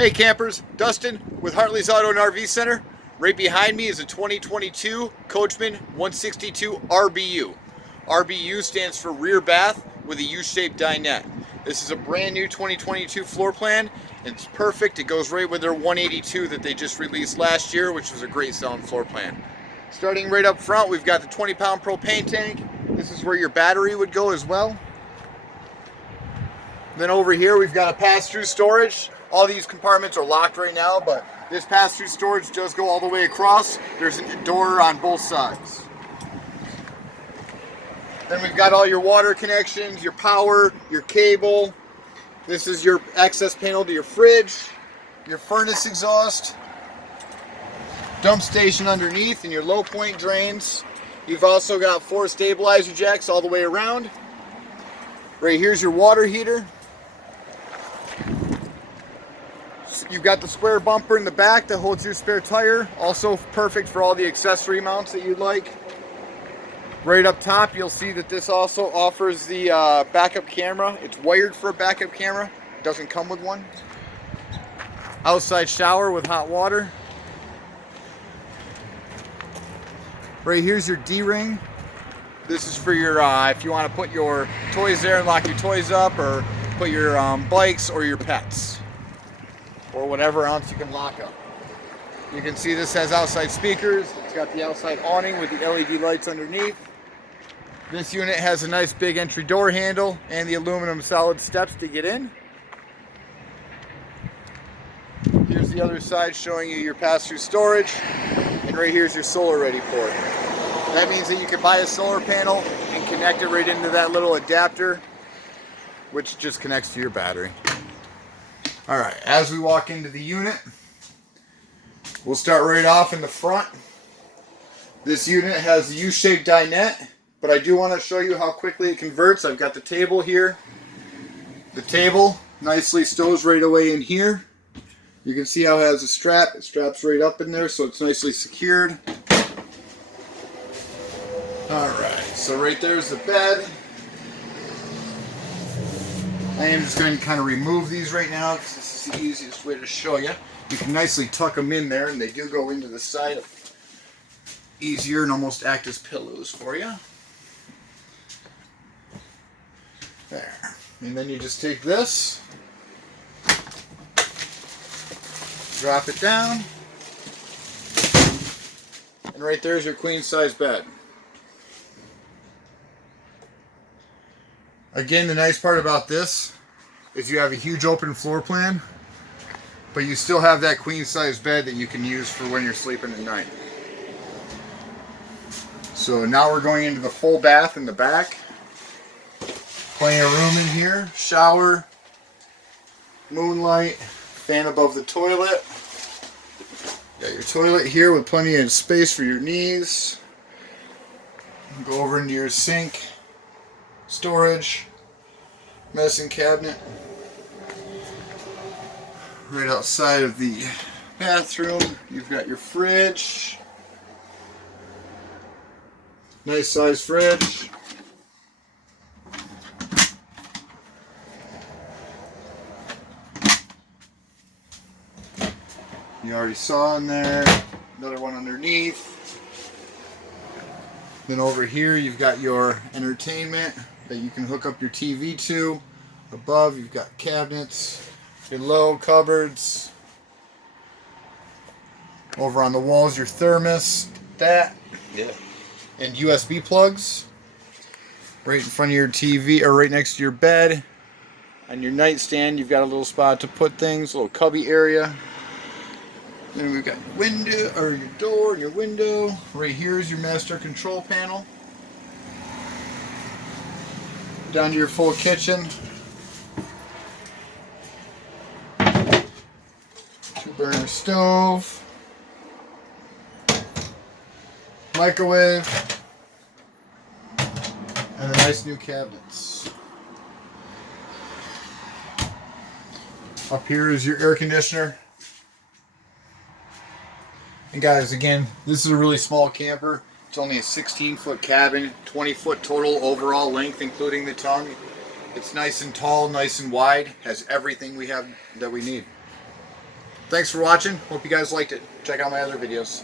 Hey campers, Dustin with Hartleys RV Center. Right behind me is a 2022 Coachmen 162 RBU. RBU stands for rear bath with a U-shaped dinette. This is a brand new 2022 floor plan. It's perfect. It goes right with their 182 that they just released last year, which was a great selling floor plan. Starting right up front, we've got the 20-pound propane tank. This is where your battery would go as well. Then over here we've got a pass-through storage. All these compartments are locked right now, but this pass-through storage does go all the way across. There's a door on both sides. Then we've got all your water connections, your power, your cable. This is your access panel to your fridge, your furnace exhaust, dump station underneath, and your low point drains. You've also got 4 stabilizer jacks all the way around. Right here's your water heater. You've got the square bumper in the back that holds your spare tire. Also perfect for all the accessory mounts that you'd like. Right up top, you'll see that this also offers the backup camera. It's wired for a backup camera. It doesn't come with one. Outside shower with hot water. Right here's your D-ring. This is for your, if you want to put your toys there and lock your toys up, or put your bikes or your pets, or whatever else you can lock up. You can see this has outside speakers. It's got the outside awning with the LED lights underneath. This unit has a nice big entry door handle and the aluminum solid steps to get in. Here's the other side showing you your pass-through storage. And right here's your solar ready port. That means that you can buy a solar panel and connect it right into that little adapter, which just connects to your battery. Alright, as we walk into the unit, we'll start right off in the front. This unit has a U-shaped dinette, but I do want to show you how quickly it converts. I've got the table here. The table nicely stows right away in here. You can see how it has a strap. It straps right up in there, so it's nicely secured. Alright, so right there's the bed. I am just going to kind of remove these right now because this is the easiest way to show you. You can nicely tuck them in there, and they do go into the side easier and almost act as pillows for you. There. And then you just take this, drop it down, and right there's your queen size bed. Again, the nice part about this is you have a huge open floor plan, but you still have that queen size bed that you can use for when you're sleeping at night. So now we're going into the full bath in the back. Plenty of room in here, shower, moonlight, fan above the toilet. Got your toilet here with plenty of space for your knees. Go over into your sink, storage, medicine cabinet. Right outside of the bathroom, you've got your fridge. Nice size fridge. You already saw in there. Another one underneath. Then over here you've got your entertainment that you can hook up your TV to. Above you've got cabinets. Below, cupboards. Over on the walls, your thermos. That. Yeah. And USB plugs. Right in front of your TV, or right next to your bed. On your nightstand, you've got a little spot to put things, a little cubby area. Then we've got your window, or your door and your window. Right here is your master control panel. Down to your full kitchen. 2-burner stove. Microwave. And the nice new cabinets. Up here is your air conditioner. And guys, again, this is a really small camper. It's only a 16-foot cabin, 20-foot total overall length, including the tongue. It's nice and tall, nice and wide, has everything we have that we need. Thanks for watching. Hope you guys liked it. Check out my other videos.